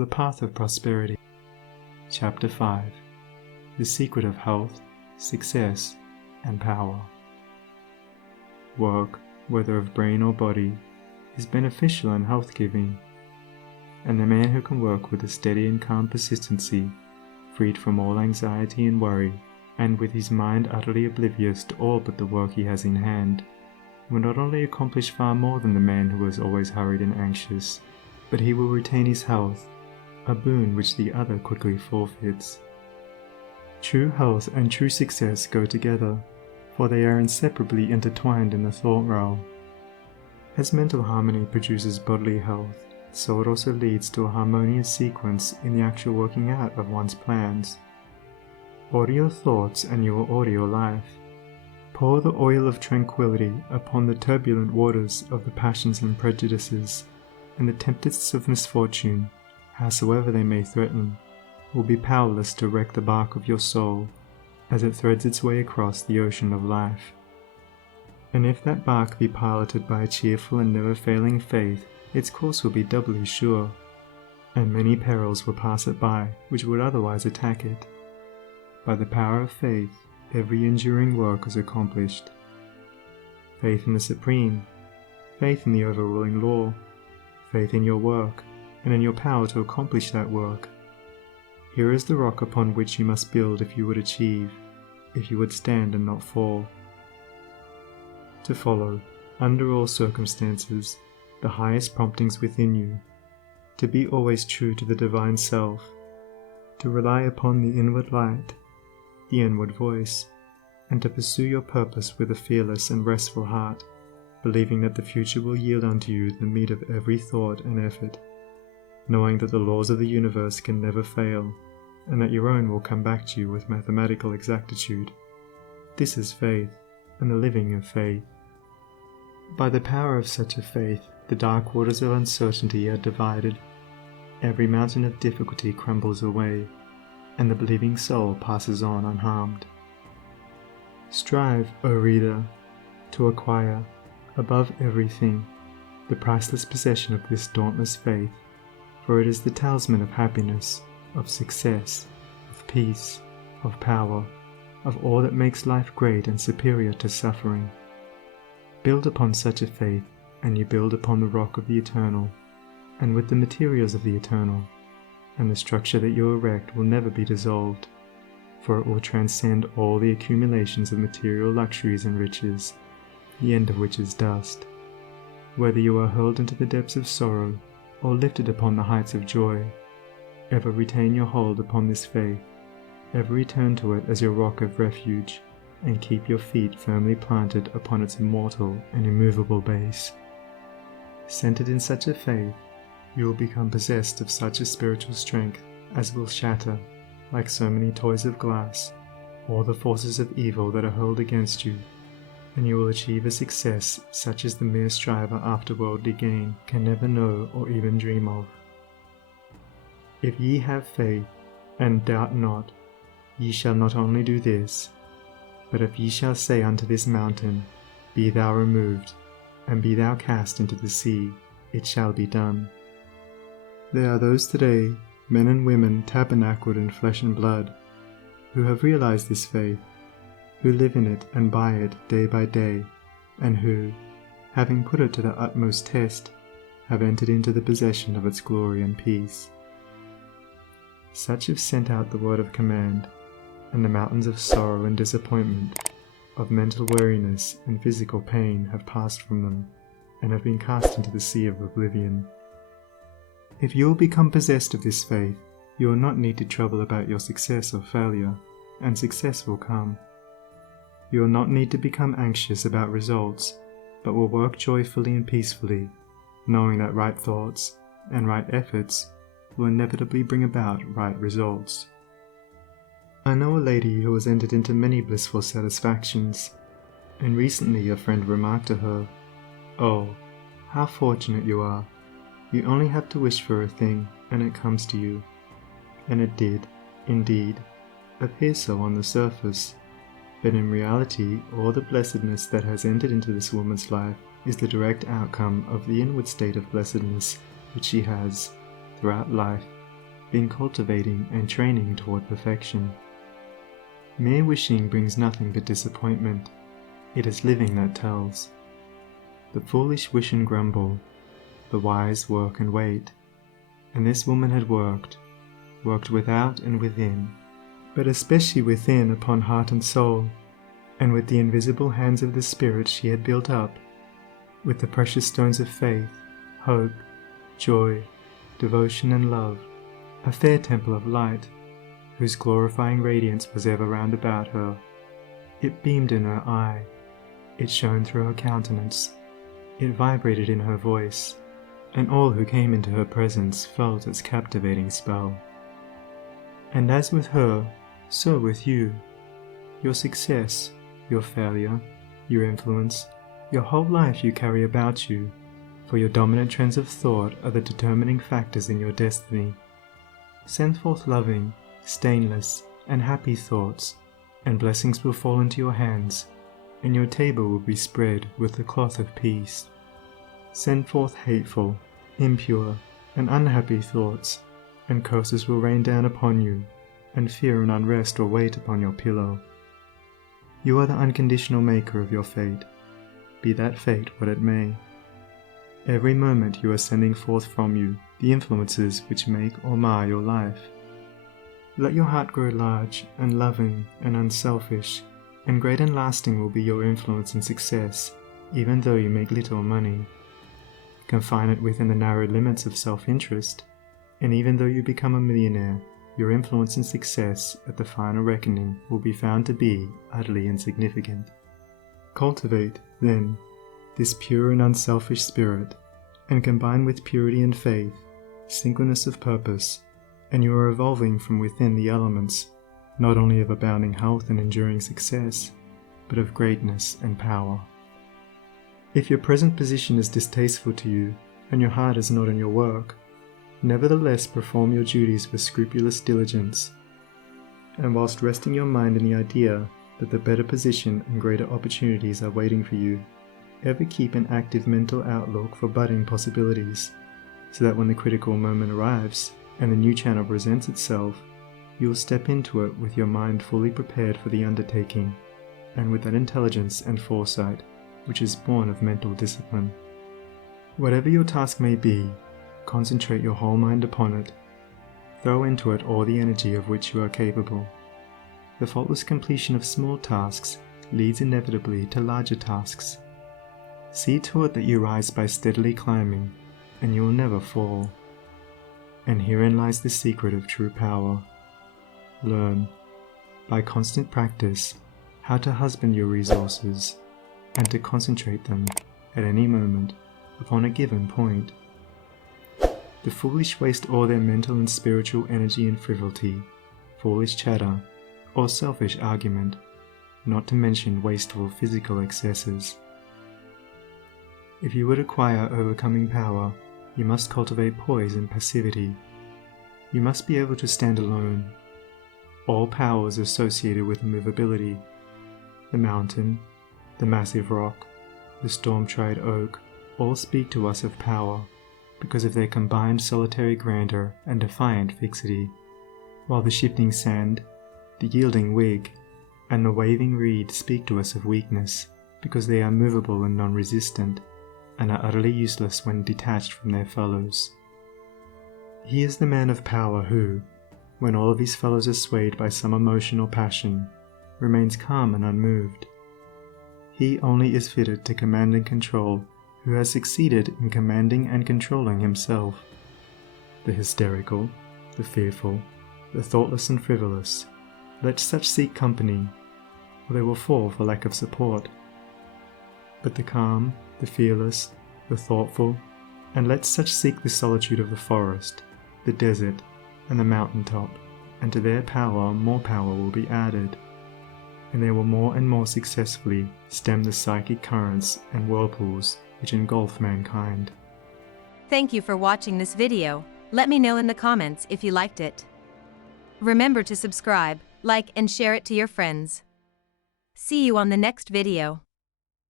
The Path of Prosperity. Chapter 5. The Secret of Health, Success, and Power. Work, whether of brain or body, is beneficial and health-giving, and the man who can work with a steady and calm persistency, freed from all anxiety and worry, and with his mind utterly oblivious to all but the work he has in hand, will not only accomplish far more than the man who is always hurried and anxious, but he will retain his health, a boon which the other quickly forfeits. True health and true success go together, for they are inseparably intertwined in the thought realm. As mental harmony produces bodily health, so it also leads to a harmonious sequence in the actual working out of one's plans. Order your thoughts and you will order your life. Pour the oil of tranquility upon the turbulent waters of the passions and prejudices, and the tempests of misfortune, howsoever they may threaten, will be powerless to wreck the bark of your soul as it threads its way across the ocean of life. And if that bark be piloted by a cheerful and never-failing faith, its course will be doubly sure, and many perils will pass it by which would otherwise attack it. By the power of faith, every enduring work is accomplished. Faith in the Supreme, faith in the overruling law, faith in your work, and in your power to accomplish that work. Here is the rock upon which you must build if you would achieve, if you would stand and not fall. To follow, under all circumstances, the highest promptings within you, to be always true to the divine self, to rely upon the inward light, the inward voice, and to pursue your purpose with a fearless and restful heart, believing that the future will yield unto you the meed of every thought and effort, knowing that the laws of the universe can never fail, and that your own will come back to you with mathematical exactitude. This is faith, and the living of faith. By the power of such a faith, the dark waters of uncertainty are divided, every mountain of difficulty crumbles away, and the believing soul passes on unharmed. Strive, O reader, to acquire, above everything, the priceless possession of this dauntless faith, for it is the talisman of happiness, of success, of peace, of power, of all that makes life great and superior to suffering. Build upon such a faith, and you build upon the rock of the eternal, and with the materials of the eternal, and the structure that you erect will never be dissolved, for it will transcend all the accumulations of material luxuries and riches, the end of which is dust. Whether you are hurled into the depths of sorrow, or lifted upon the heights of joy, ever retain your hold upon this faith, ever return to it as your rock of refuge, and keep your feet firmly planted upon its immortal and immovable base. Centered in such a faith, you will become possessed of such a spiritual strength as will shatter, like so many toys of glass, all the forces of evil that are hurled against you, and you will achieve a success such as the mere striver after worldly gain can never know or even dream of. If ye have faith, and doubt not, ye shall not only do this, but if ye shall say unto this mountain, Be thou removed, and be thou cast into the sea, it shall be done. There are those today, men and women tabernacled in flesh and blood, who have realized this faith, who live in it and by it day by day, and who, having put it to the utmost test, have entered into the possession of its glory and peace. Such have sent out the word of command, and the mountains of sorrow and disappointment, of mental weariness and physical pain have passed from them, and have been cast into the sea of oblivion. If you will become possessed of this faith, you will not need to trouble about your success or failure, and success will come. You will not need to become anxious about results, but will work joyfully and peacefully, knowing that right thoughts and right efforts will inevitably bring about right results. I know a lady who has entered into many blissful satisfactions, and recently a friend remarked to her, "Oh, how fortunate you are. You only have to wish for a thing, and it comes to you." And it did, indeed, appear so on the surface, but in reality all the blessedness that has entered into this woman's life is the direct outcome of the inward state of blessedness which she has, throughout life, been cultivating and training toward perfection. Mere wishing brings nothing but disappointment. It is living that tells. The foolish wish and grumble, the wise work and wait. And this woman had worked without and within, but especially within upon heart and soul, and with the invisible hands of the Spirit she had built up, with the precious stones of faith, hope, joy, devotion and love, a fair temple of light, whose glorifying radiance was ever round about her. It beamed in her eye, it shone through her countenance, it vibrated in her voice, and all who came into her presence felt its captivating spell. And as with her, so with you. Your success, your failure, your influence, your whole life you carry about you, for your dominant trends of thought are the determining factors in your destiny. Send forth loving, stainless, and happy thoughts, and blessings will fall into your hands, and your table will be spread with the cloth of peace. Send forth hateful, impure, and unhappy thoughts, and curses will rain down upon you, and fear and unrest will wait upon your pillow. You are the unconditional maker of your fate, be that fate what it may. Every moment you are sending forth from you the influences which make or mar your life. Let your heart grow large and loving and unselfish, and great and lasting will be your influence and success, even though you make little money. Confine it within the narrow limits of self-interest, and even though you become a millionaire, your influence and success at the final reckoning will be found to be utterly insignificant. Cultivate, then, this pure and unselfish spirit, and combine with purity and faith, singleness of purpose, and you are evolving from within the elements, not only of abounding health and enduring success, but of greatness and power. If your present position is distasteful to you, and your heart is not in your work, nevertheless perform your duties with scrupulous diligence, and whilst resting your mind in the idea that the better position and greater opportunities are waiting for you, ever keep an active mental outlook for budding possibilities, so that when the critical moment arrives and the new channel presents itself, you will step into it with your mind fully prepared for the undertaking, and with that intelligence and foresight which is born of mental discipline. Whatever your task may be, concentrate your whole mind upon it. Throw into it all the energy of which you are capable. The faultless completion of small tasks leads inevitably to larger tasks. See to it that you rise by steadily climbing, and you will never fall. And herein lies the secret of true power. Learn, by constant practice, how to husband your resources, and to concentrate them, at any moment, upon a given point. The foolish waste all their mental and spiritual energy in frivolity, foolish chatter, or selfish argument, not to mention wasteful physical excesses. If you would acquire overcoming power, you must cultivate poise and passivity. You must be able to stand alone. All power is associated with immovability. The mountain, the massive rock, the storm-tried oak, all speak to us of power, because of their combined solitary grandeur and defiant fixity, while the shifting sand, the yielding twig, and the waving reed speak to us of weakness, because they are movable and non-resistant, and are utterly useless when detached from their fellows. He is the man of power who, when all of his fellows are swayed by some emotion or passion, remains calm and unmoved. He only is fitted to command and control who has succeeded in commanding and controlling himself. The hysterical, the fearful, the thoughtless and frivolous, let such seek company, or they will fall for lack of support. But the calm, the fearless, the thoughtful, and let such seek the solitude of the forest, the desert, and the mountain top, and to their power more power will be added, and they will more and more successfully stem the psychic currents and whirlpools which engulf mankind. Thank you for watching this video. Let me know in the comments if you liked it. Remember to subscribe, like and share it to your friends. See you on the next video.